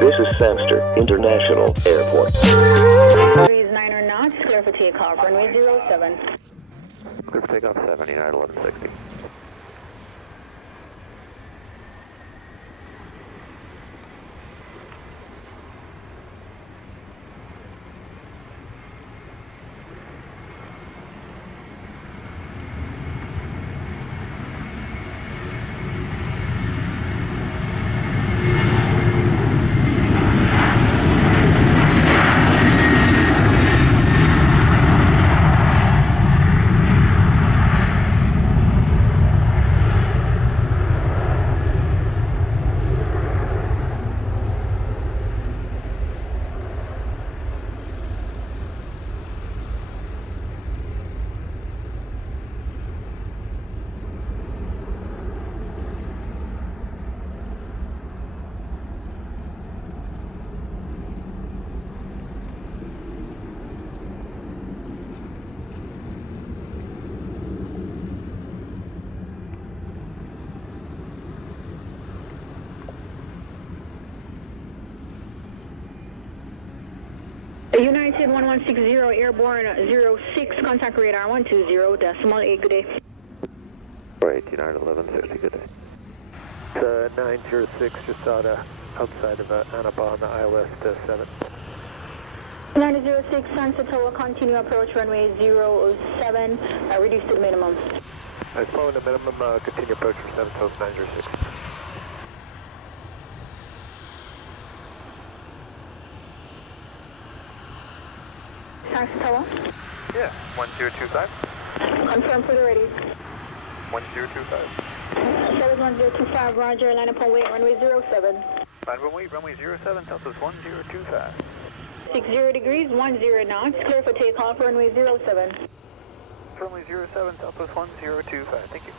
This is Samster International Airport. Breeze 9 knots, clear for takeoff, runway 07. Clear for takeoff 70, 1160. United 1160, airborne 06, contact radar 120.8, good day. Right, United 1160, good day. It's 906, just outside of Annaba on the ILS 7. 906, Sunset Tower, continue approach runway 07, reduce to the minimum. Following the minimum, continue approach for 7 Toast 906. Sunset Tower? Yeah, 1025. Confirm for the ready. 1025. That was 1025, roger, line up on wait, runway 07. Line up wait, runway 07, Southwest 1025. 60 degrees, 10 knots, clear for takeoff, runway 07. Runway 07, Southwest 1025, thank you.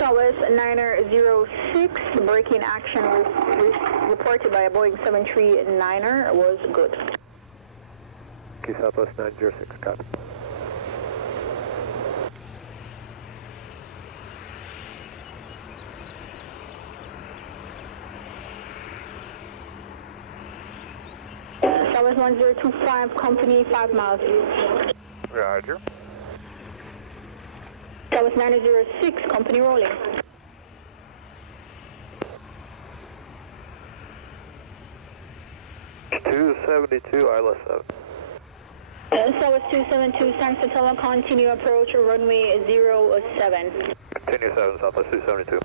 Southwest 906, braking action reported by a Boeing 739er was good. Okay, Southwest 906, copy. Southwest 1025, company 5 miles. Roger. Southwest 906, company rolling. It's 272, ILS 7. Southwest 272, San Francisco, continue approach runway 07. Continue 7, Southwest 272.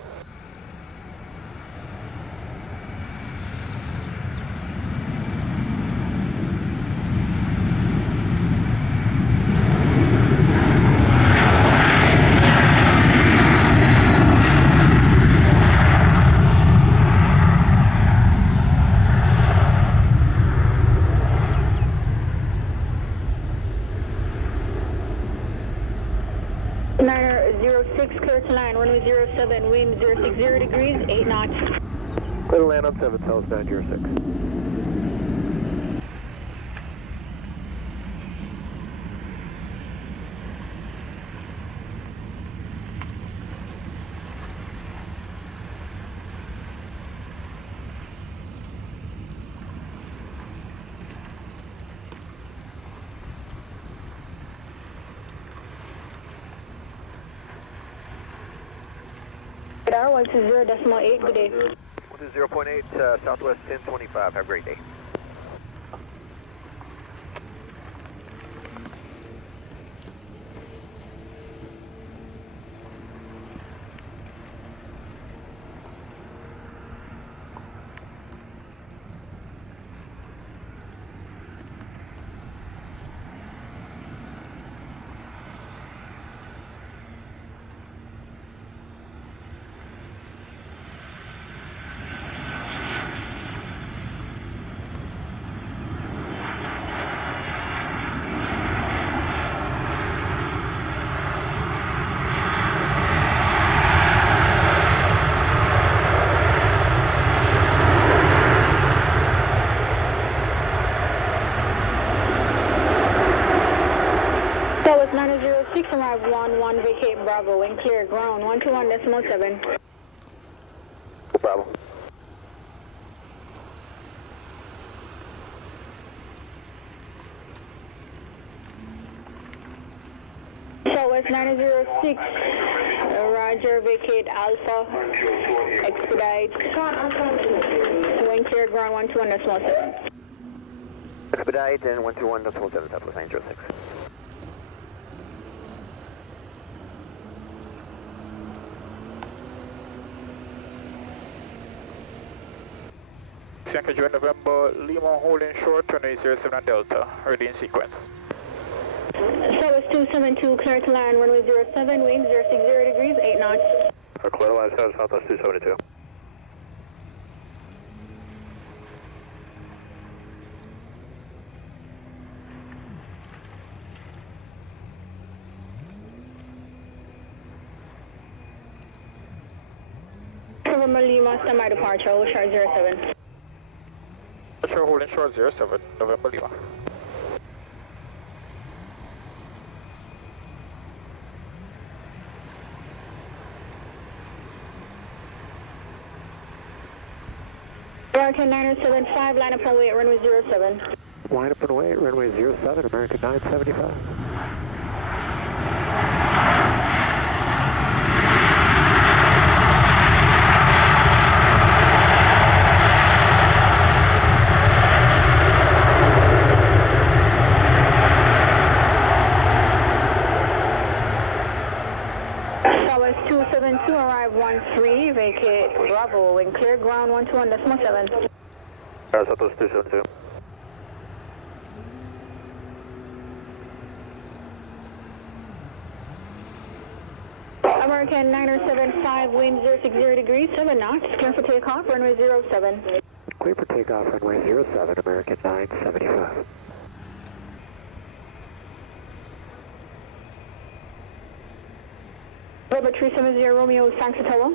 Clear to line, runway 07, wind 060 degrees, 8 knots. Clear to land on 7, Southwest 906. Radar 120.8, good day. 120.8, Southwest 1025, have a great day. 106, arrive 11, vacate Bravo, and clear ground 121.7. Bravo. Southwest 906, Roger, vacate Alpha, expedite, wind clear ground 121.7. Expedite and 121.7, Southwest 906. Yankee Joy November, Lima holding short, 2807 Delta, ready in sequence. Southwest 272, clear to land, runway 07, wind 060 degrees, 8 knots. Clear to land, Southwest 272. November Lima, standby departure, hold short 07. Departure holding short 07, November Lima. American 975, line up and wait, runway 07. Line up and wait, runway 07, American 975. Southwest 272, arrive 13, vacate Bravo, and clear ground 121.7. Southwest 272. American 975, wind 060 degrees, 7 knots, clear for takeoff, runway 07. Clear for takeoff, runway 07, American 975. November 370, Romeo, Sanxi Tower.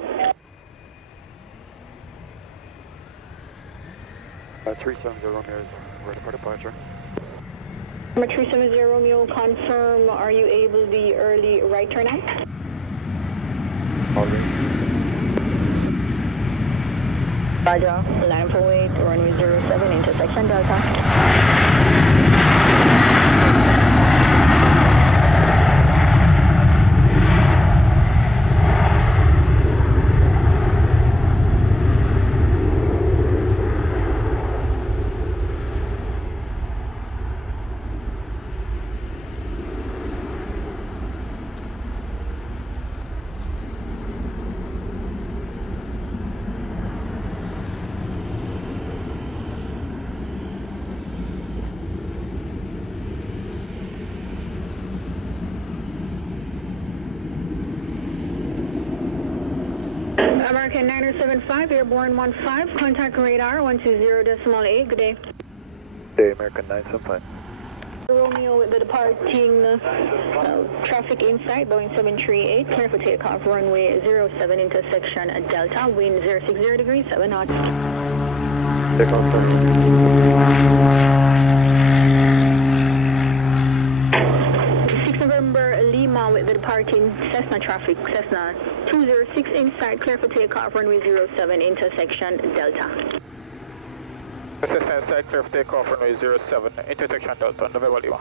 370 Romeo is ready for departure. November 370, Romeo, confirm, are you able the early right turn out? Roger, line for wait, runway 07, intersection Delta. American 975, airborne 15, contact radar 120.8, good day. Day, American 975. Romeo with the departing traffic inside, Boeing 738, clear for takeoff, runway 07, intersection Delta, wind 060 degrees, 7 knots. Takeoff, sir. 6 November Lima with the departing Cessna traffic, Cessna 206 inside, clear for takeoff, runway 07, intersection Delta. Cessna inside, clear for takeoff, runway 07, intersection Delta, November Lima.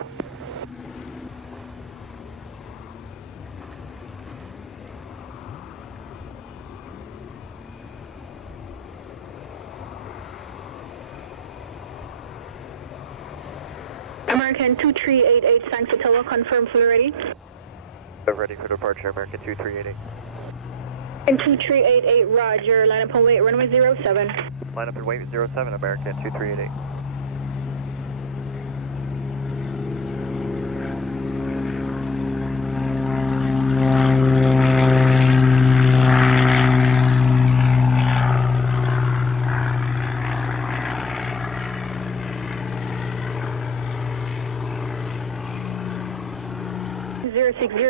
American 2388, Sanxi Tower, confirm full ready. Ready for departure, American 2388. And 2388, Roger, line up and wait, runway 07. Line up and wait 07, American 2388.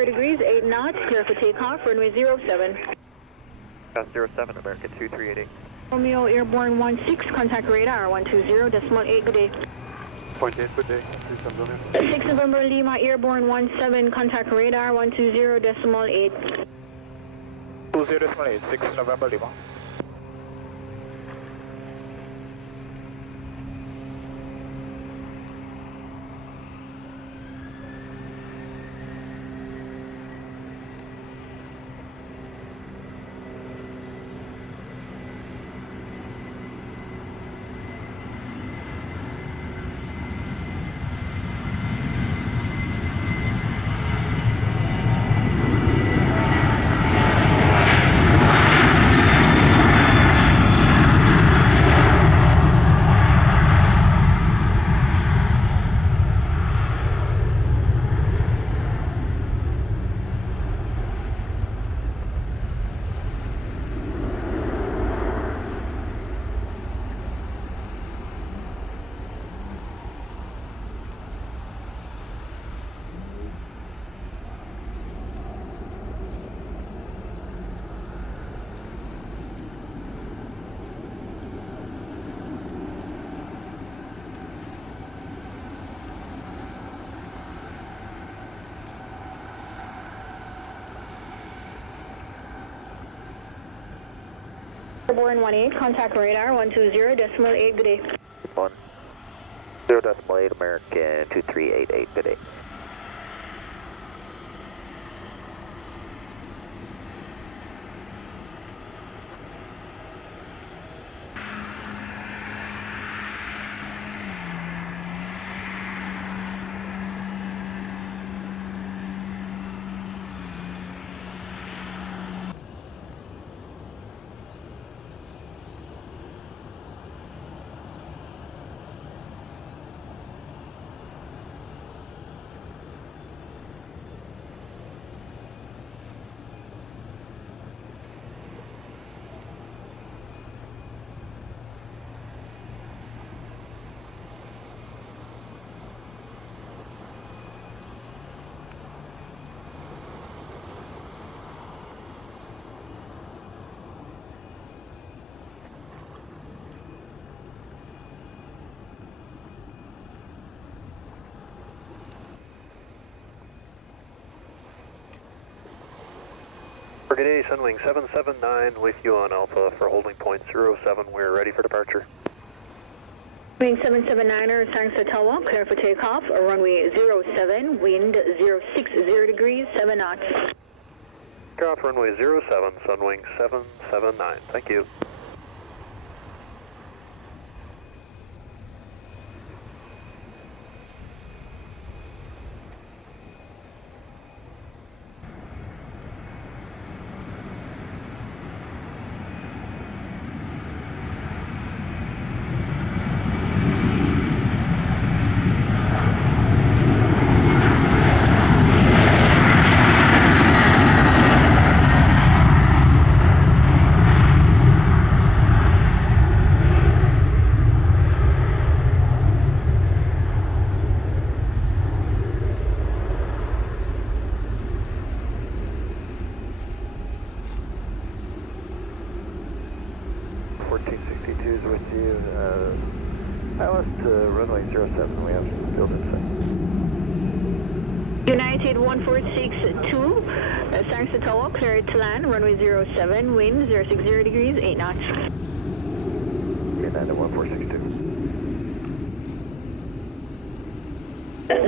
Degrees, 8 knots, clear for takeoff, runway 07. Pass 07, American 2388. Romeo, airborne 16, contact radar 120.8, good day. 0.8 good day, 3 sons on here. 6 November Lima, airborne 17, contact radar 120.8. 20.8, 6 November Lima. Airborne 18, contact radar 120.8, good day. 10.8 American 2388, good day. Good day, Sunwing 779 with you on Alpha for holding point 07. We're ready for departure. Wing 779er, thanks to Tower, clear for takeoff, runway 07, wind 060 degrees, 7 knots. Takeoff runway 07, Sunwing 779. Thank you. United 1462, thanks to Tower, clear to land, runway 07, wind 060 degrees, 8 knots. United 1462.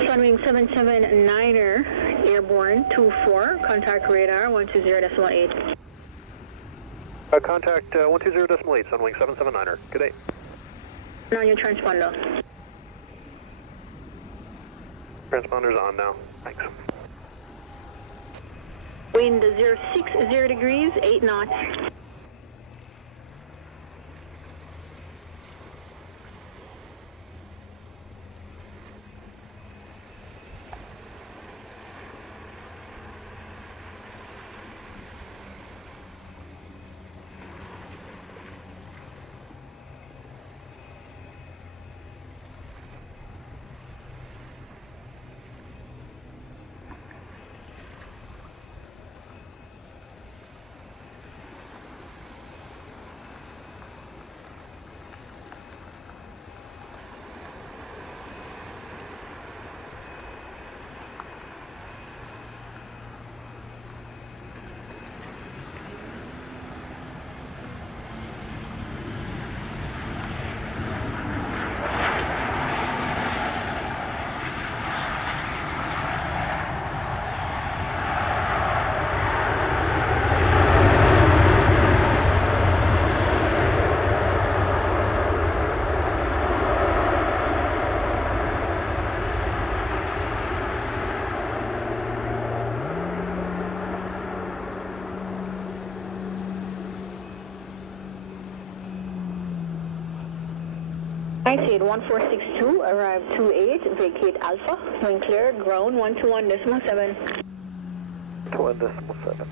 Sunwing 779er, airborne 24, contact radar 120.8. Contact 120.8, Sunwing 779er. Good day. On your transponder. Transponder's on now. Thanks. Wind 060 degrees, 8 knots. United 1462, arrive 28, vacate Alpha, wind clear, ground 121.7. 1.7.